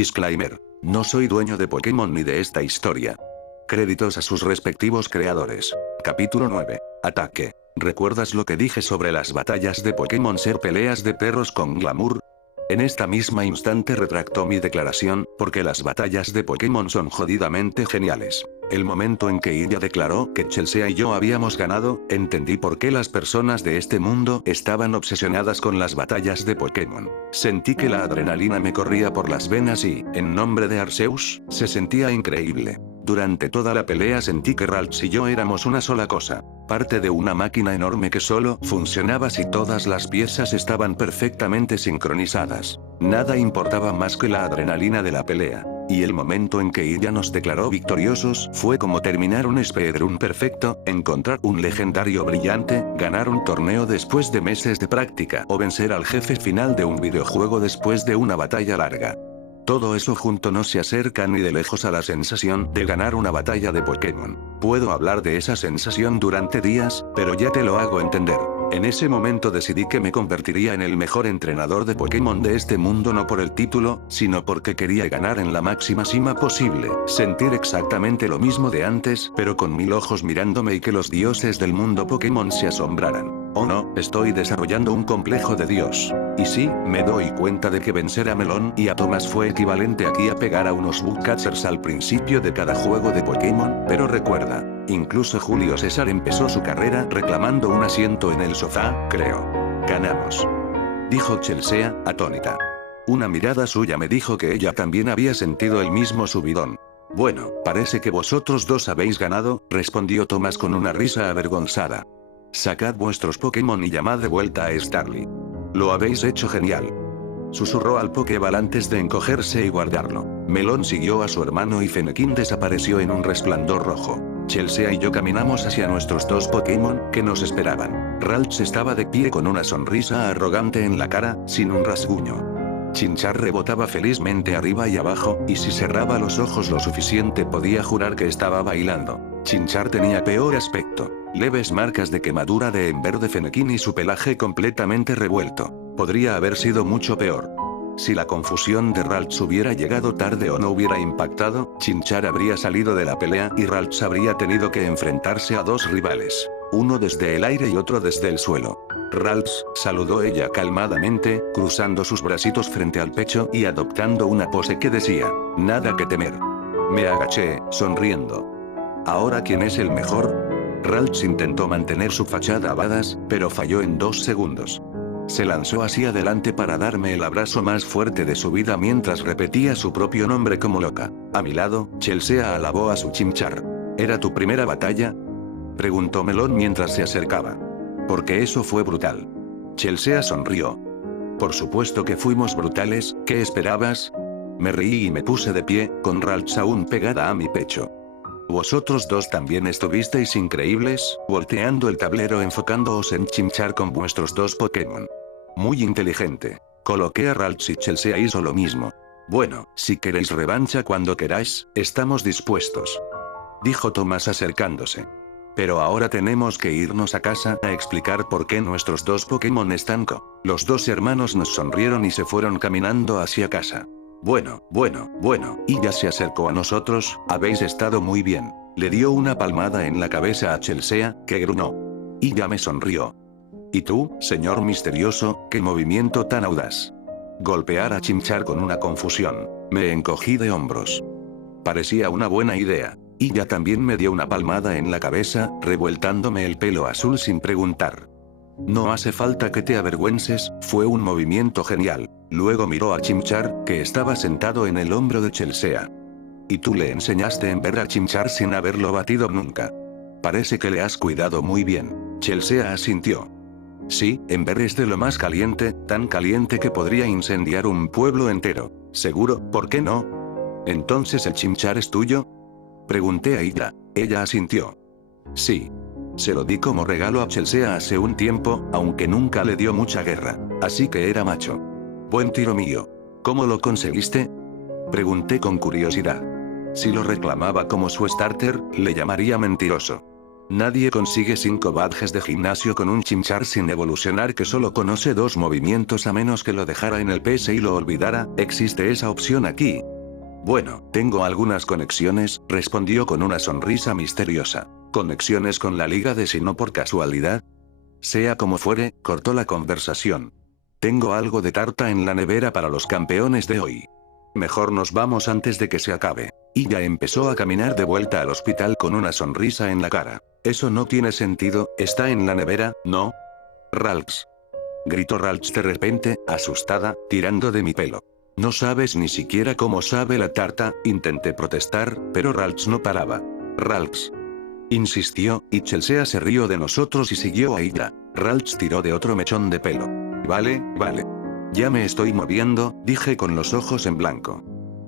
Disclaimer. No soy dueño de Pokémon ni de esta historia. Créditos a sus respectivos creadores. Capítulo 9. Ataque. ¿Recuerdas lo que dije sobre las batallas de Pokémon ser peleas de perros con glamour? En esta misma instante retractó mi declaración, porque las batallas de Pokémon son jodidamente geniales. El momento en que Illa declaró que Chelsea y yo habíamos ganado, entendí por qué las personas de este mundo estaban obsesionadas con las batallas de Pokémon. Sentí que la adrenalina me corría por las venas y, en nombre de Arceus, se sentía increíble. Durante toda la pelea sentí que Ralts y yo éramos una sola cosa, parte de una máquina enorme que solo funcionaba si todas las piezas estaban perfectamente sincronizadas. Nada importaba más que la adrenalina de la pelea. Y el momento en que Illa nos declaró victoriosos fue como terminar un speedrun perfecto, encontrar un legendario brillante, ganar un torneo después de meses de práctica o vencer al jefe final de un videojuego después de una batalla larga. Todo eso junto no se acerca ni de lejos a la sensación de ganar una batalla de Pokémon. Puedo hablar de esa sensación durante días, pero ya te lo hago entender. En ese momento decidí que me convertiría en el mejor entrenador de Pokémon de este mundo, no por el título, sino porque quería ganar en la máxima cima posible, sentir exactamente lo mismo de antes, pero con 1000 ojos mirándome y que los dioses del mundo Pokémon se asombraran. Oh no, estoy desarrollando un complejo de dios. Y sí, me doy cuenta de que vencer a Melon y a Thomas fue equivalente aquí a pegar a unos Bugcatchers al principio de cada juego de Pokémon, pero recuerda, incluso Julio César empezó su carrera reclamando un asiento en el sofá, creo. Ganamos. Dijo Chelsea, atónita. Una mirada suya me dijo que ella también había sentido el mismo subidón. Bueno, parece que vosotros dos habéis ganado, respondió Thomas con una risa avergonzada. Sacad vuestros Pokémon y llamad de vuelta a Starly. Lo habéis hecho genial. Susurró al Pokéball antes de encogerse y guardarlo. Melon siguió a su hermano y Fennekin desapareció en un resplandor rojo. Chelsea y yo caminamos hacia nuestros dos Pokémon, que nos esperaban. Ralts estaba de pie con una sonrisa arrogante en la cara, sin un rasguño. Chinchar rebotaba felizmente arriba y abajo, y si cerraba los ojos lo suficiente podía jurar que estaba bailando. Chinchar tenía peor aspecto. Leves marcas de quemadura de Ember de Fennekin y su pelaje completamente revuelto. Podría haber sido mucho peor. Si la confusión de Ralts hubiera llegado tarde o no hubiera impactado, Chinchar habría salido de la pelea y Ralts habría tenido que enfrentarse a dos rivales. Uno desde el aire y otro desde el suelo. Ralts, saludó ella calmadamente, cruzando sus bracitos frente al pecho y adoptando una pose que decía, nada que temer. Me agaché, sonriendo. ¿Ahora quién es el mejor? Ralts intentó mantener su fachada badass, pero falló en 2 segundos. Se lanzó hacia adelante para darme el abrazo más fuerte de su vida mientras repetía su propio nombre como loca. A mi lado, Chelsea alabó a su Chimchar. ¿Era tu primera batalla? Preguntó Melon mientras se acercaba. Porque eso fue brutal. Chelsea sonrió. Por supuesto que fuimos brutales, ¿qué esperabas? Me reí y me puse de pie, con Ralts aún pegada a mi pecho. Vosotros dos también estuvisteis increíbles, volteando el tablero enfocándoos en Chimchar con vuestros dos Pokémon. Muy inteligente. Coloqué a Ralts y Chelsea hizo lo mismo. Bueno, si queréis revancha cuando queráis, estamos dispuestos. Dijo Thomas acercándose. Pero ahora tenemos que irnos a casa a explicar por qué nuestros dos Pokémon están Los dos hermanos nos sonrieron y se fueron caminando hacia casa. Bueno, y ya se acercó a nosotros, habéis estado muy bien. Le dio una palmada en la cabeza a Chelsea, que gruñó. Y ya me sonrió. ¿Y tú, señor misterioso, qué movimiento tan audaz? Golpear a Chimchar con una confusión. Me encogí de hombros. Parecía una buena idea. Y ya también me dio una palmada en la cabeza, revueltándome el pelo azul sin preguntar. No hace falta que te avergüences, fue un movimiento genial. Luego miró a Chimchar, que estaba sentado en el hombro de Chelsea. Y tú le enseñaste a Ember a Chimchar sin haberlo batido nunca. Parece que le has cuidado muy bien. Chelsea asintió. Sí, Ember es de lo más caliente, tan caliente que podría incendiar un pueblo entero. ¿Seguro? ¿Por qué no? ¿Entonces el Chimchar es tuyo? Pregunté a Illa. Ella asintió. Sí. Se lo di como regalo a Chelsea hace un tiempo, aunque nunca le dio mucha guerra. Así que era macho. Buen tiro mío. ¿Cómo lo conseguiste? Pregunté con curiosidad. Si lo reclamaba como su starter, le llamaría mentiroso. Nadie consigue 5 badges de gimnasio con un Chimchar sin evolucionar que solo conoce 2 movimientos a menos que lo dejara en el PS y lo olvidara. ¿Existe esa opción aquí? Bueno, tengo algunas conexiones, respondió con una sonrisa misteriosa. ¿Conexiones con la liga de Sinnoh por casualidad? Sea como fuere, cortó la conversación. Tengo algo de tarta en la nevera para los campeones de hoy. Mejor nos vamos antes de que se acabe. Y ya empezó a caminar de vuelta al hospital con una sonrisa en la cara. Eso no tiene sentido, está en la nevera, ¿no? Ralphs. Gritó Ralphs de repente, asustada, tirando de mi pelo. No sabes ni siquiera cómo sabe la tarta, intenté protestar, pero Ralphs no paraba. Ralphs. Insistió, y Chelsea se rió de nosotros y siguió a ella. Ralphs tiró de otro mechón de pelo. Vale. Ya me estoy moviendo, dije con los ojos en blanco.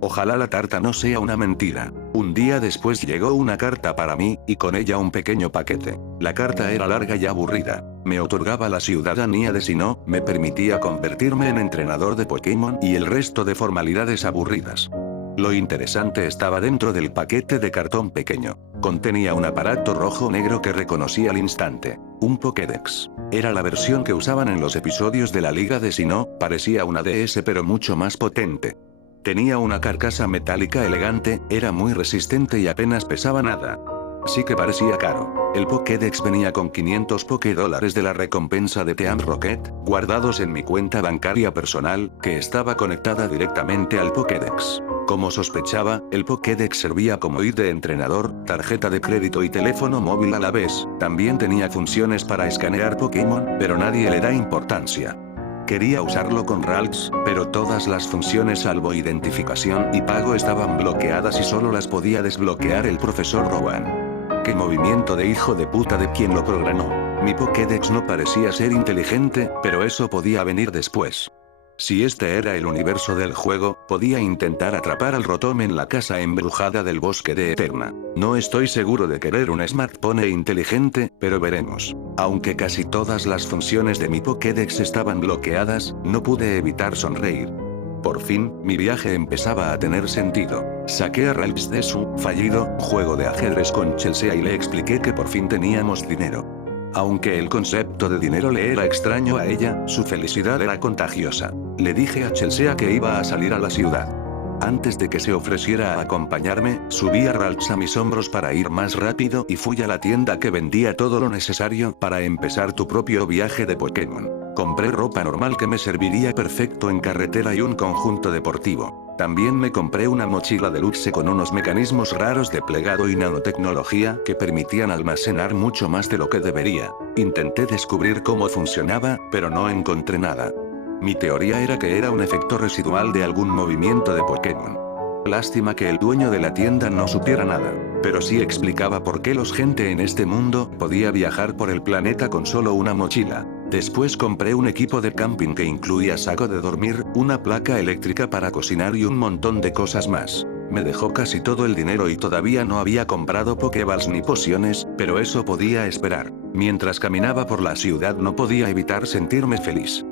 Ojalá la tarta no sea una mentira. Un día después llegó una carta para mí, y con ella un pequeño paquete. La carta era larga y aburrida. Me otorgaba la ciudadanía de Sinnoh, me permitía convertirme en entrenador de Pokémon y el resto de formalidades aburridas. Lo interesante estaba dentro del paquete de cartón pequeño. Contenía un aparato rojo-negro que reconocí al instante. Un Pokédex. Era la versión que usaban en los episodios de la Liga de Sinnoh, parecía una DS pero mucho más potente. Tenía una carcasa metálica elegante, era muy resistente y apenas pesaba nada. Sí que parecía caro. El Pokédex venía con 500 $, de la recompensa de Team Rocket, guardados en mi cuenta bancaria personal, que estaba conectada directamente al Pokédex. Como sospechaba, el Pokédex servía como ID de entrenador, tarjeta de crédito y teléfono móvil a la vez. También tenía funciones para escanear Pokémon, pero nadie le da importancia. Quería usarlo con Ralphs, pero todas las funciones salvo identificación y pago estaban bloqueadas y solo las podía desbloquear el profesor Rowan. ¡Qué movimiento de hijo de puta de quien lo programó! Mi Pokédex no parecía ser inteligente, pero eso podía venir después. Si este era el universo del juego, podía intentar atrapar al Rotom en la casa embrujada del bosque de Eterna. No estoy seguro de querer un smartphone inteligente, pero veremos. Aunque casi todas las funciones de mi Pokédex estaban bloqueadas, no pude evitar sonreír. Por fin, mi viaje empezaba a tener sentido. Saqué a Ralphs de su fallido juego de ajedrez con Chelsea y le expliqué que por fin teníamos dinero. Aunque el concepto de dinero le era extraño a ella, su felicidad era contagiosa. Le dije a Chelsea que iba a salir a la ciudad. Antes de que se ofreciera a acompañarme, subí a Ralphs a mis hombros para ir más rápido y fui a la tienda que vendía todo lo necesario para empezar tu propio viaje de Pokémon. Compré ropa normal que me serviría perfecto en carretera y un conjunto deportivo. También me compré una mochila deluxe con unos mecanismos raros de plegado y nanotecnología que permitían almacenar mucho más de lo que debería. Intenté descubrir cómo funcionaba, pero no encontré nada. Mi teoría era que era un efecto residual de algún movimiento de Pokémon. Lástima que el dueño de la tienda no supiera nada, pero sí explicaba por qué los gente en este mundo podía viajar por el planeta con solo una mochila. Después compré un equipo de camping que incluía saco de dormir, una placa eléctrica para cocinar y un montón de cosas más. Me dejó casi todo el dinero y todavía no había comprado Pokéballs ni pociones, pero eso podía esperar. Mientras caminaba por la ciudad no podía evitar sentirme feliz.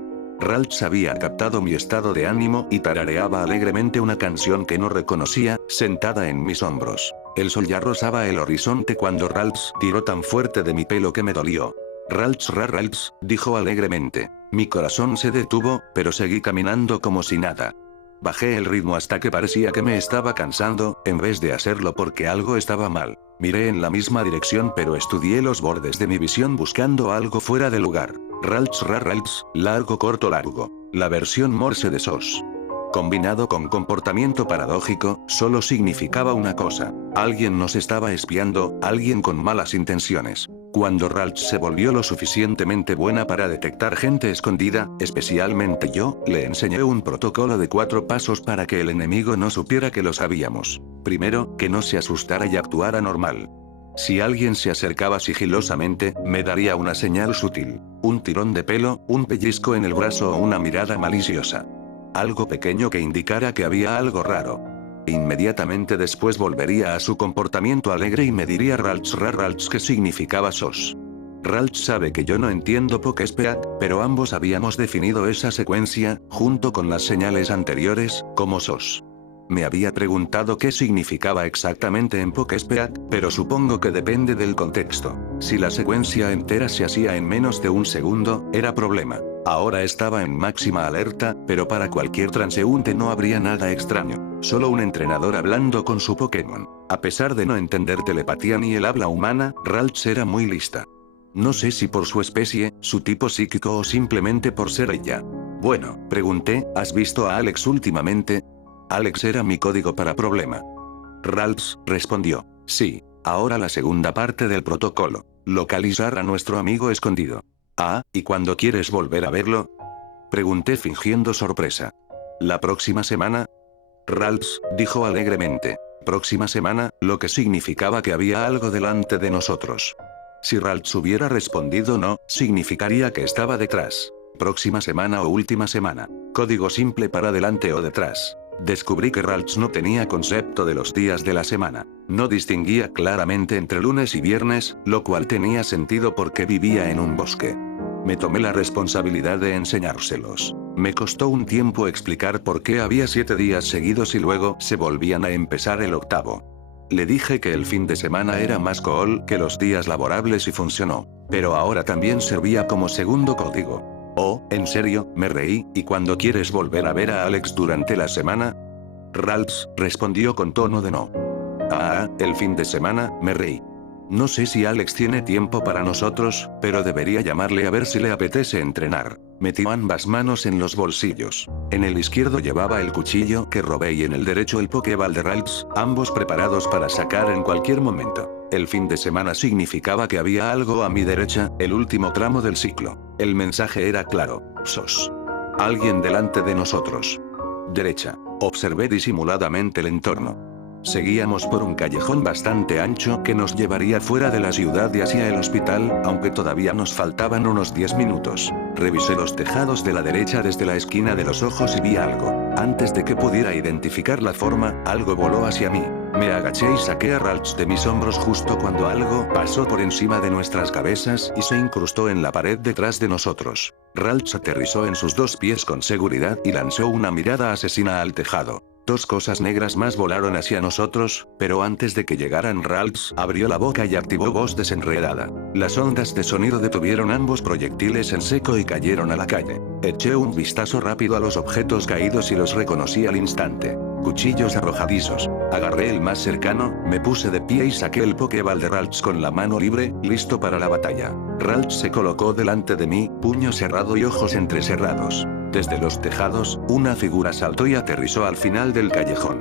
Ralphs había captado mi estado de ánimo y tarareaba alegremente una canción que no reconocía, sentada en mis hombros. El sol ya rozaba el horizonte cuando Ralphs tiró tan fuerte de mi pelo que me dolió. Ralphs, dijo alegremente. Mi corazón se detuvo, pero seguí caminando como si nada. Bajé el ritmo hasta que parecía que me estaba cansando, en vez de hacerlo porque algo estaba mal. Miré en la misma dirección pero estudié los bordes de mi visión buscando algo fuera de lugar. Ralphs, largo corto largo. La versión Morse de SOS. Combinado con comportamiento paradójico, solo significaba una cosa. Alguien nos estaba espiando, alguien con malas intenciones. Cuando Ralphs se volvió lo suficientemente buena para detectar gente escondida, especialmente yo, le enseñé un protocolo de 4 pasos para que el enemigo no supiera que lo sabíamos. Primero, que no se asustara y actuara normal. Si alguien se acercaba sigilosamente, me daría una señal sutil. Un tirón de pelo, un pellizco en el brazo o una mirada maliciosa. Algo pequeño que indicara que había algo raro. Inmediatamente después volvería a su comportamiento alegre y me diría Ralphs qué significaba SOS. Ralphs sabe que yo no entiendo Pokéspeed, pero ambos habíamos definido esa secuencia, junto con las señales anteriores, como SOS. Me había preguntado qué significaba exactamente en Pokéspeed, pero supongo que depende del contexto. Si la secuencia entera se hacía en menos de un segundo, era problema. Ahora estaba en máxima alerta, pero para cualquier transeúnte no habría nada extraño. Solo un entrenador hablando con su Pokémon. A pesar de no entender telepatía ni el habla humana, Ralts era muy lista. No sé si por su especie, su tipo psíquico o simplemente por ser ella. Bueno, pregunté, ¿has visto a Alex últimamente? Alex era mi código para problema. Ralts respondió, sí, ahora la segunda parte del protocolo. Localizar a nuestro amigo escondido. Ah, ¿y cuándo quieres volver a verlo? Pregunté fingiendo sorpresa. ¿La próxima semana? Ralts dijo alegremente. Próxima semana, lo que significaba que había algo delante de nosotros. Si Ralts hubiera respondido no, significaría que estaba detrás. Próxima semana o última semana. Código simple para delante o detrás. Descubrí que Ralts no tenía concepto de los días de la semana. No distinguía claramente entre lunes y viernes, lo cual tenía sentido porque vivía en un bosque. Me tomé la responsabilidad de enseñárselos. Me costó un tiempo explicar por qué había 7 días seguidos y luego se volvían a empezar el octavo. Le dije que el fin de semana era más cool que los días laborables y funcionó. Pero ahora también servía como segundo código. Oh, ¿en serio? Me reí, ¿y cuándo quieres volver a ver a Alex durante la semana? Ralts respondió con tono de no. Ah, el fin de semana, me reí. No sé si Alex tiene tiempo para nosotros, pero debería llamarle a ver si le apetece entrenar. Metió ambas manos en los bolsillos. En el izquierdo llevaba el cuchillo que robé y en el derecho el Pokéball de Ralts, ambos preparados para sacar en cualquier momento. El fin de semana significaba que había algo a mi derecha, el último tramo del ciclo. El mensaje era claro. SOS. Alguien delante de nosotros. Derecha. Observé disimuladamente el entorno. Seguíamos por un callejón bastante ancho que nos llevaría fuera de la ciudad y hacia el hospital, aunque todavía nos faltaban unos 10 minutos. Revisé los tejados de la derecha desde la esquina de los ojos y vi algo. Antes de que pudiera identificar la forma, algo voló hacia mí. Me agaché y saqué a Ralts de mis hombros justo cuando algo pasó por encima de nuestras cabezas y se incrustó en la pared detrás de nosotros. Ralts aterrizó en sus 2 pies con seguridad y lanzó una mirada asesina al tejado. 2 cosas negras más volaron hacia nosotros, pero antes de que llegaran Ralts abrió la boca y activó voz desenredada. Las ondas de sonido detuvieron ambos proyectiles en seco y cayeron a la calle. Eché un vistazo rápido a los objetos caídos y los reconocí al instante. Cuchillos arrojadizos. Agarré el más cercano, me puse de pie y saqué el Pokéball de Ralts con la mano libre, listo para la batalla. Ralts se colocó delante de mí, puño cerrado y ojos entrecerrados. Desde los tejados, una figura saltó y aterrizó al final del callejón.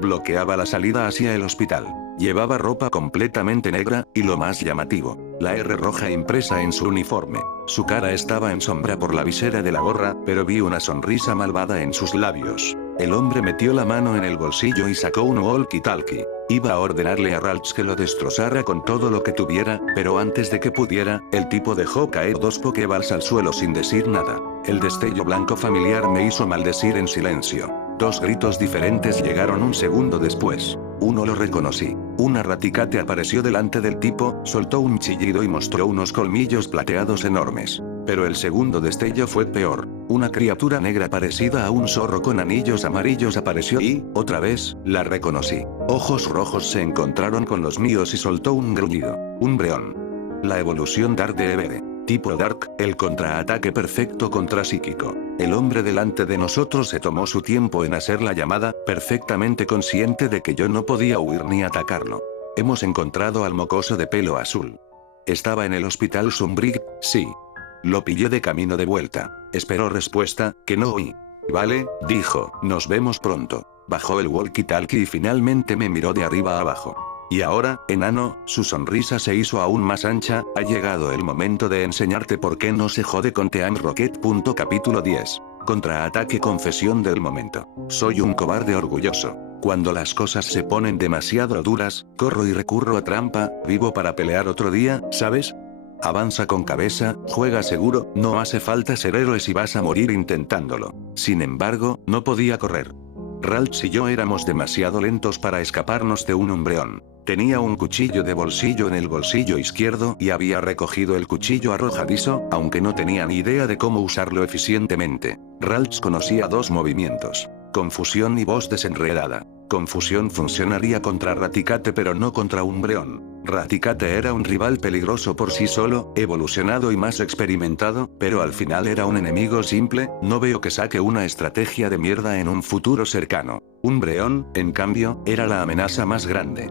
Bloqueaba la salida hacia el hospital. Llevaba ropa completamente negra, y lo más llamativo, la R roja impresa en su uniforme. Su cara estaba en sombra por la visera de la gorra, pero vi una sonrisa malvada en sus labios. El hombre metió la mano en el bolsillo y sacó un walkie-talkie. Iba a ordenarle a Ralts que lo destrozara con todo lo que tuviera, pero antes de que pudiera, el tipo dejó caer 2 Pokéballs al suelo sin decir nada. El destello blanco familiar me hizo maldecir en silencio. 2 gritos diferentes llegaron un segundo después. Uno lo reconocí. Una Raticate apareció delante del tipo, soltó un chillido y mostró unos colmillos plateados enormes. Pero el segundo destello fue peor. Una criatura negra parecida a un zorro con anillos amarillos apareció y, otra vez, la reconocí. Ojos rojos se encontraron con los míos y soltó un gruñido. Un breón. La evolución Dark de Evere. Tipo Dark, el contraataque perfecto contra psíquico. El hombre delante de nosotros se tomó su tiempo en hacer la llamada, perfectamente consciente de que yo no podía huir ni atacarlo. Hemos encontrado al mocoso de pelo azul. Estaba en el hospital Sunbridge, sí. Lo pillé de camino de vuelta. Esperó respuesta, que no oí. Vale, dijo, nos vemos pronto. Bajó el walkie-talkie y finalmente me miró de arriba a abajo. Y ahora, enano, su sonrisa se hizo aún más ancha, ha llegado el momento de enseñarte por qué no se jode con Team Rocket. Capítulo 10. Contraataque confesión del momento. Soy un cobarde orgulloso. Cuando las cosas se ponen demasiado duras, corro y recurro a trampa, vivo para pelear otro día, ¿sabes? Avanza con cabeza, juega seguro, no hace falta ser héroes y vas a morir intentándolo. Sin embargo, no podía correr. Ralts y yo éramos demasiado lentos para escaparnos de un umbreón. Tenía un cuchillo de bolsillo en el bolsillo izquierdo y había recogido el cuchillo arrojadizo, aunque no tenía ni idea de cómo usarlo eficientemente. Ralts conocía 2 movimientos. confusión y voz desenredada. Confusión funcionaría contra Raticate pero no contra Umbreon. Raticate era un rival peligroso por sí solo, evolucionado y más experimentado, pero al final era un enemigo simple, no veo que saque una estrategia de mierda en un futuro cercano. Umbreon, en cambio, era la amenaza más grande.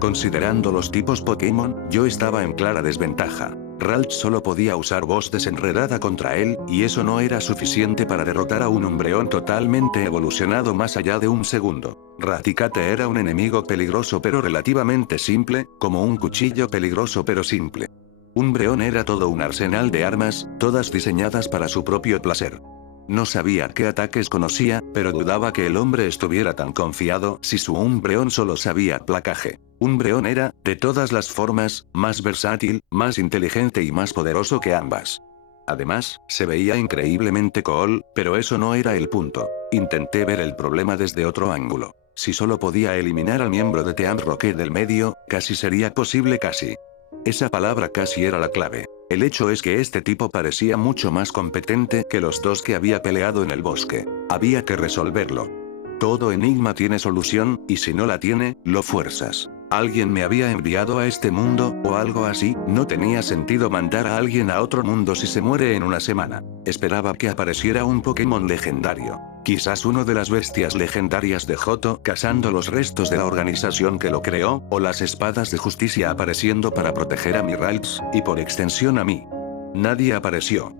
Considerando los tipos Pokémon, yo estaba en clara desventaja. Ralts solo podía usar voz desenredada contra él, y eso no era suficiente para derrotar a un Umbreon totalmente evolucionado más allá de un segundo. Raticate era un enemigo peligroso pero relativamente simple, como un cuchillo peligroso pero simple. Umbreon era todo un arsenal de armas, todas diseñadas para su propio placer. No sabía qué ataques conocía, pero dudaba que el hombre estuviera tan confiado si su Umbreon solo sabía placaje. Umbreon era, de todas las formas, más versátil, más inteligente y más poderoso que ambas. Además, se veía increíblemente cool, pero eso no era el punto. Intenté ver el problema desde otro ángulo. Si solo podía eliminar al miembro de Team Rocket del medio, casi sería posible casi. Esa palabra casi era la clave. El hecho es que este tipo parecía mucho más competente que los dos que había peleado en el bosque. Había que resolverlo. Todo enigma tiene solución, y si no la tiene, lo fuerzas. Alguien me había enviado a este mundo, o algo así, no tenía sentido mandar a alguien a otro mundo si se muere en una semana. Esperaba que apareciera un Pokémon legendario. Quizás uno de las bestias legendarias de Johto cazando los restos de la organización que lo creó, o las espadas de justicia apareciendo para proteger a mi Ralts, y por extensión a mí. Nadie apareció.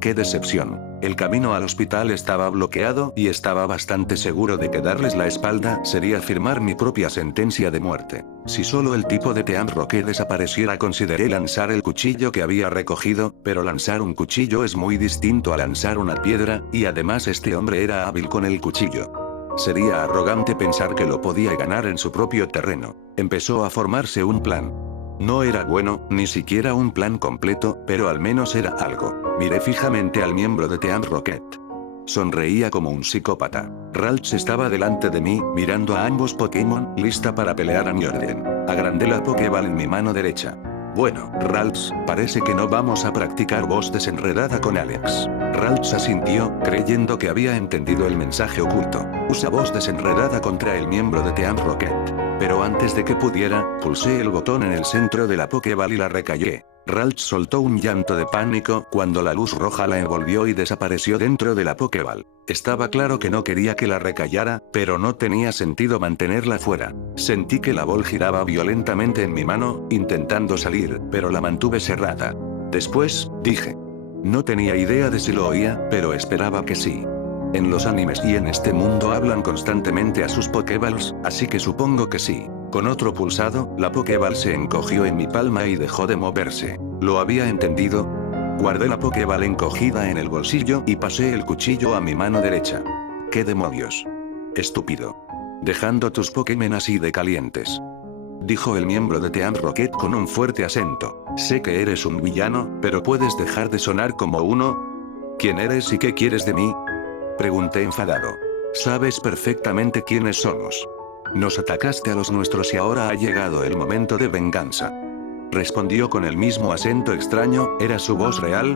¡Qué decepción! El camino al hospital estaba bloqueado y estaba bastante seguro de que darles la espalda sería firmar mi propia sentencia de muerte. Si solo el tipo de Team Rocket desapareciera consideré lanzar el cuchillo que había recogido, pero lanzar un cuchillo es muy distinto a lanzar una piedra, y además este hombre era hábil con el cuchillo. Sería arrogante pensar que lo podía ganar en su propio terreno. Empezó a formarse un plan. No era bueno, ni siquiera un plan completo, pero al menos era algo. Miré fijamente al miembro de Team Rocket. Sonreía como un psicópata. Ralts estaba delante de mí, mirando a ambos Pokémon, lista para pelear a mi orden. Agrandé la Pokéball en mi mano derecha. Bueno, Ralts, parece que no vamos a practicar voz desenredada con Alex. Ralts asintió, creyendo que había entendido el mensaje oculto. Usa voz desenredada contra el miembro de Team Rocket. Pero antes de que pudiera, pulsé el botón en el centro de la Pokéball y la recayé. Ralts soltó un llanto de pánico cuando la luz roja la envolvió y desapareció dentro de la Pokéball. Estaba claro que no quería que la recayara, pero no tenía sentido mantenerla fuera. Sentí que la bol giraba violentamente en mi mano, intentando salir, pero la mantuve cerrada. Después, dije. No tenía idea de si lo oía, pero esperaba que sí. En los animes y en este mundo hablan constantemente a sus Pokéballs, así que supongo que sí. Con otro pulsado, la Pokéball se encogió en mi palma y dejó de moverse. ¿Lo había entendido? Guardé la Pokéball encogida en el bolsillo y pasé el cuchillo a mi mano derecha. ¿Qué demonios? Estúpido. Dejando tus Pokémon así de calientes. Dijo el miembro de Team Rocket con un fuerte acento. Sé que eres un villano, pero ¿puedes dejar de sonar como uno? ¿Quién eres y qué quieres de mí? Pregunté enfadado. Sabes perfectamente quiénes somos. Nos atacaste a los nuestros y ahora ha llegado el momento de venganza. Respondió con el mismo acento extraño, ¿era su voz real?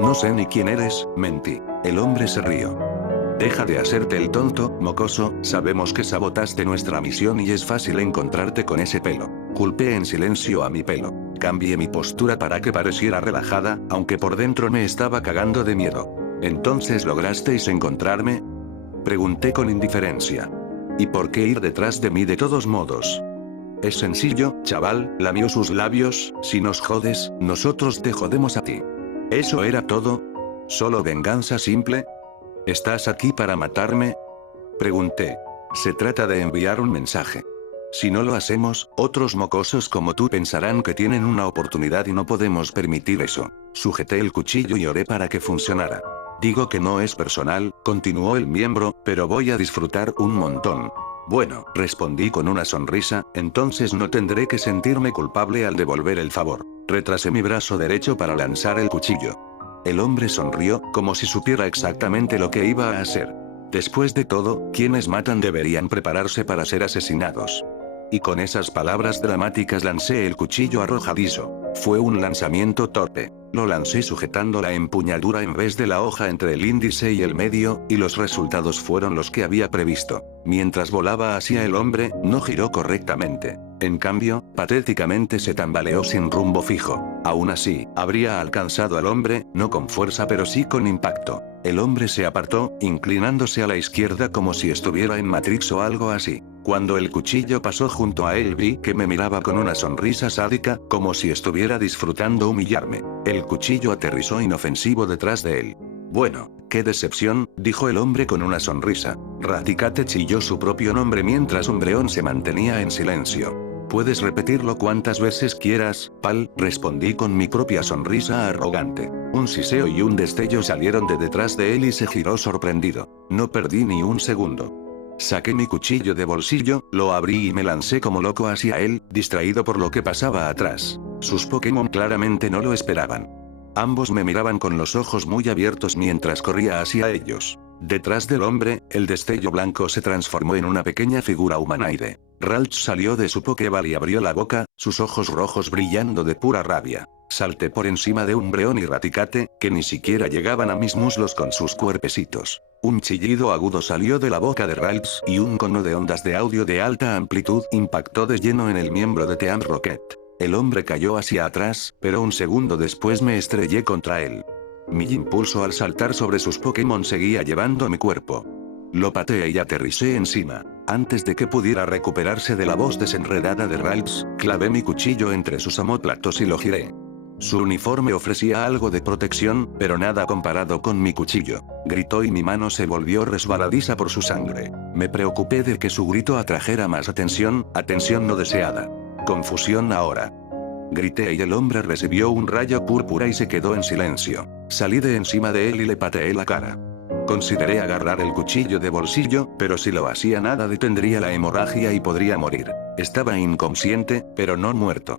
No sé ni quién eres, mentí. El hombre se rió. Deja de hacerte el tonto, mocoso, sabemos que sabotaste nuestra misión y es fácil encontrarte con ese pelo. Culpé en silencio a mi pelo. Cambié mi postura para que pareciera relajada, aunque por dentro me estaba cagando de miedo. ¿Entonces lograsteis encontrarme? Pregunté con indiferencia. ¿Y por qué ir detrás de mí de todos modos? Es sencillo, chaval, lamió sus labios, si nos jodes, nosotros te jodemos a ti. ¿Eso era todo? ¿Solo venganza simple? ¿Estás aquí para matarme? Pregunté. Se trata de enviar un mensaje. Si no lo hacemos, otros mocosos como tú pensarán que tienen una oportunidad y no podemos permitir eso. Sujeté el cuchillo y oré para que funcionara. Digo que no es personal, continuó el miembro, pero voy a disfrutar un montón. Bueno, respondí con una sonrisa, entonces no tendré que sentirme culpable al devolver el favor. Retrasé mi brazo derecho para lanzar el cuchillo. El hombre sonrió, como si supiera exactamente lo que iba a hacer. Después de todo, quienes matan deberían prepararse para ser asesinados. Y con esas palabras dramáticas lancé el cuchillo arrojadizo. Fue un lanzamiento torpe. Lo lancé sujetando la empuñadura en vez de la hoja entre el índice y el medio, y los resultados fueron los que había previsto. Mientras volaba hacia el hombre, no giró correctamente. En cambio, patéticamente se tambaleó sin rumbo fijo. Aún así, habría alcanzado al hombre, no con fuerza pero sí con impacto. El hombre se apartó, inclinándose a la izquierda como si estuviera en Matrix o algo así. Cuando el cuchillo pasó junto a él vi que me miraba con una sonrisa sádica, como si estuviera disfrutando humillarme. El cuchillo aterrizó inofensivo detrás de él. Bueno, qué decepción, dijo el hombre con una sonrisa. Raticate chilló su propio nombre mientras Umbreon se mantenía en silencio. Puedes repetirlo cuantas veces quieras, pal, respondí con mi propia sonrisa arrogante. Un siseo y un destello salieron de detrás de él y se giró sorprendido. No perdí ni un segundo. Saqué mi cuchillo de bolsillo, lo abrí y me lancé como loco hacia él, distraído por lo que pasaba atrás. Sus Pokémon claramente no lo esperaban. Ambos me miraban con los ojos muy abiertos mientras corría hacia ellos. Detrás del hombre, el destello blanco se transformó en una pequeña figura humanoide. Ralts salió de su Pokéball y abrió la boca, sus ojos rojos brillando de pura rabia. Salté por encima de Umbreon y Raticate, que ni siquiera llegaban a mis muslos con sus cuerpecitos. Un chillido agudo salió de la boca de Ralts y un cono de ondas de audio de alta amplitud impactó de lleno en el miembro de Team Rocket. El hombre cayó hacia atrás, pero un segundo después me estrellé contra él. Mi impulso al saltar sobre sus Pokémon seguía llevando mi cuerpo. Lo pateé y aterricé encima. Antes de que pudiera recuperarse de la voz desenredada de Ralts, clavé mi cuchillo entre sus omóplatos y lo giré. Su uniforme ofrecía algo de protección, pero nada comparado con mi cuchillo. Gritó y mi mano se volvió resbaladiza por su sangre. Me preocupé de que su grito atrajera más atención no deseada. Confusión ahora. Grité y el hombre recibió un rayo púrpura y se quedó en silencio. Salí de encima de él y le pateé la cara. Consideré agarrar el cuchillo de bolsillo, pero si lo hacía nada detendría la hemorragia y podría morir. Estaba inconsciente, pero no muerto.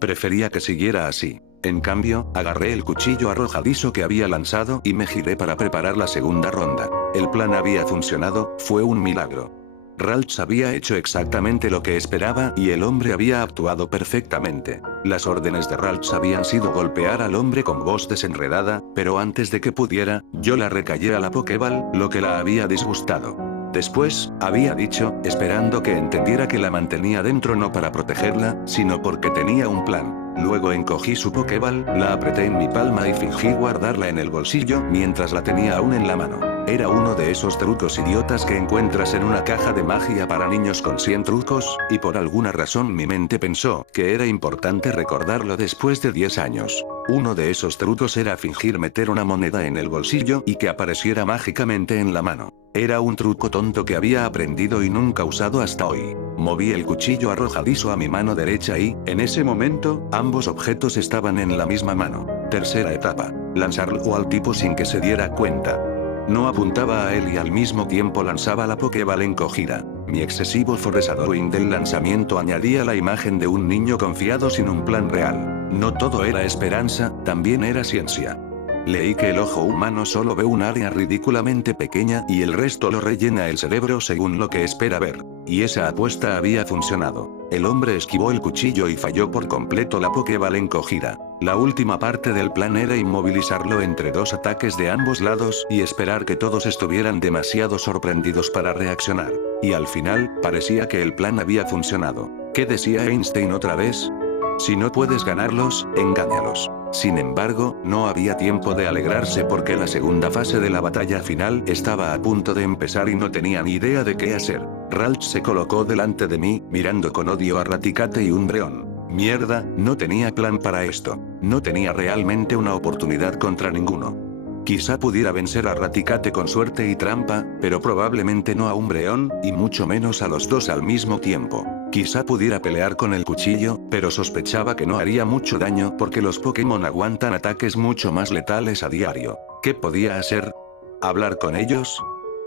Prefería que siguiera así. En cambio, agarré el cuchillo arrojadizo que había lanzado y me giré para preparar la segunda ronda. El plan había funcionado, fue un milagro. Ralts había hecho exactamente lo que esperaba y el hombre había actuado perfectamente. Las órdenes de Ralts habían sido golpear al hombre con voz desenredada, pero antes de que pudiera, yo la recallé a la Pokéball, lo que la había disgustado. Después, había dicho, esperando que entendiera que la mantenía dentro no para protegerla, sino porque tenía un plan. Luego encogí su Pokéball, la apreté en mi palma y fingí guardarla en el bolsillo mientras la tenía aún en la mano. Era uno de esos trucos idiotas que encuentras en una caja de magia para niños con 100 trucos, y por alguna razón mi mente pensó que era importante recordarlo después de 10 años. Uno de esos trucos era fingir meter una moneda en el bolsillo y que apareciera mágicamente en la mano. Era un truco tonto que había aprendido y nunca usado hasta hoy. Moví el cuchillo arrojadizo a mi mano derecha y, en ese momento, ambos objetos estaban en la misma mano. Tercera etapa. Lanzarlo al tipo sin que se diera cuenta. No apuntaba a él y al mismo tiempo lanzaba la Pokéball encogida. Mi excesivo foreshadowing del lanzamiento añadía la imagen de un niño confiado sin un plan real. No todo era esperanza, también era ciencia. Leí que el ojo humano solo ve un área ridículamente pequeña y el resto lo rellena el cerebro según lo que espera ver. Y esa apuesta había funcionado. El hombre esquivó el cuchillo y falló por completo la Pokéball encogida. La última parte del plan era inmovilizarlo entre dos ataques de ambos lados y esperar que todos estuvieran demasiado sorprendidos para reaccionar. Y al final, parecía que el plan había funcionado. ¿Qué decía Einstein otra vez? Si no puedes ganarlos, engáñalos. Sin embargo, no había tiempo de alegrarse porque la segunda fase de la batalla final estaba a punto de empezar y no tenía ni idea de qué hacer. Ralts se colocó delante de mí, mirando con odio a Raticate y Umbreon. Mierda, no tenía plan para esto. No tenía realmente una oportunidad contra ninguno. Quizá pudiera vencer a Raticate con suerte y trampa, pero probablemente no a Umbreon, y mucho menos a los dos al mismo tiempo. Quizá pudiera pelear con el cuchillo, pero sospechaba que no haría mucho daño porque los Pokémon aguantan ataques mucho más letales a diario. ¿Qué podía hacer? ¿Hablar con ellos?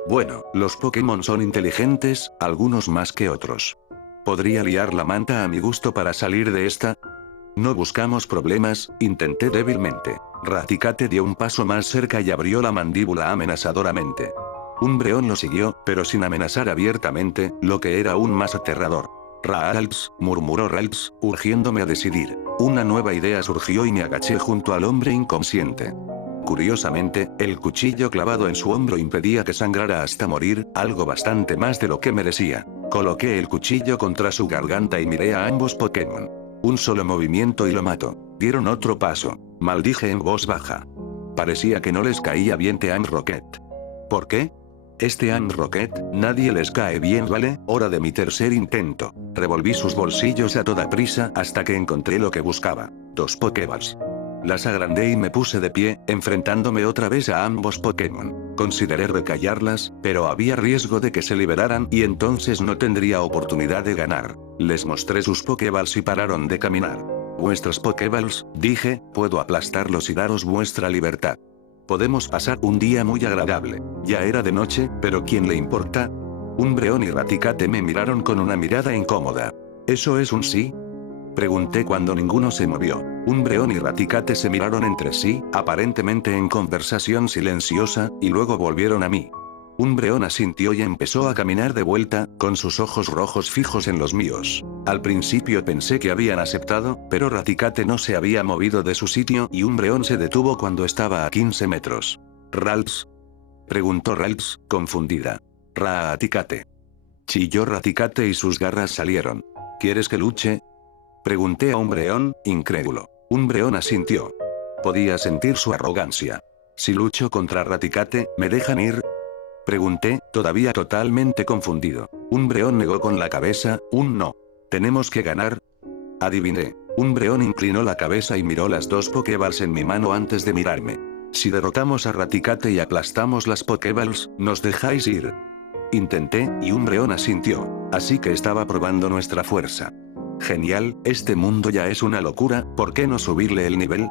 Bueno, los Pokémon son inteligentes, algunos más que otros. ¿Podría liar la manta a mi gusto para salir de esta? No buscamos problemas, intenté débilmente. Raticate dio un paso más cerca y abrió la mandíbula amenazadoramente. Umbreon lo siguió, pero sin amenazar abiertamente, lo que era aún más aterrador. Ralts, murmuró Ralts, urgiéndome a decidir. Una nueva idea surgió y me agaché junto al hombre inconsciente. Curiosamente, el cuchillo clavado en su hombro impedía que sangrara hasta morir, algo bastante más de lo que merecía. Coloqué el cuchillo contra su garganta y miré a ambos Pokémon. Un solo movimiento y lo mato. Dieron otro paso. Maldije en voz baja. Parecía que no les caía bien Team Rocket. ¿Por qué? Team Rocket, nadie les cae bien, ¿vale? Hora de mi tercer intento. Revolví sus bolsillos a toda prisa hasta que encontré lo que buscaba. 2 Pokéballs. Las agrandé y me puse de pie, enfrentándome otra vez a ambos Pokémon. Consideré recallarlas, pero había riesgo de que se liberaran y entonces no tendría oportunidad de ganar. Les mostré sus Pokéballs y pararon de caminar. Vuestros Pokéballs, dije, puedo aplastarlos y daros vuestra libertad. Podemos pasar un día muy agradable. Ya era de noche, pero ¿quién le importa? Umbreon y Raticate me miraron con una mirada incómoda. ¿Eso es un sí? Pregunté cuando ninguno se movió. Umbreon y Raticate se miraron entre sí, aparentemente en conversación silenciosa, y luego volvieron a mí. Umbreon asintió y empezó a caminar de vuelta, con sus ojos rojos fijos en los míos. Al principio pensé que habían aceptado, pero Raticate no se había movido de su sitio y Umbreon se detuvo cuando estaba a 15 metros. ¿Ralts? Preguntó Ralts, confundida. Raticate. Chilló Raticate y sus garras salieron. ¿Quieres que luche? Pregunté a Umbreon, incrédulo. Umbreon asintió. Podía sentir su arrogancia. Si lucho contra Raticate, ¿me dejan ir? Pregunté, todavía totalmente confundido. Umbreon negó con la cabeza, un no. ¿Tenemos que ganar? Adiviné. Umbreon inclinó la cabeza y miró las 2 Pokéballs en mi mano antes de mirarme. Si derrotamos a Raticate y aplastamos las Pokéballs, ¿nos dejáis ir? Intenté, y Umbreon asintió. Así que estaba probando nuestra fuerza. Genial, este mundo ya es una locura, ¿por qué no subirle el nivel?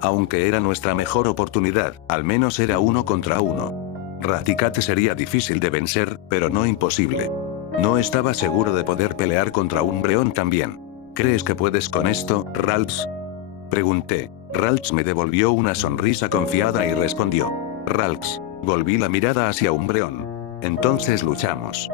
Aunque era nuestra mejor oportunidad, al menos era 1 contra 1. Raticate sería difícil de vencer, pero no imposible. No estaba seguro de poder pelear contra Umbreon también. ¿Crees que puedes con esto, Ralts? Pregunté. Ralts me devolvió una sonrisa confiada y respondió. Ralts. Volví la mirada hacia Umbreon. Entonces luchamos.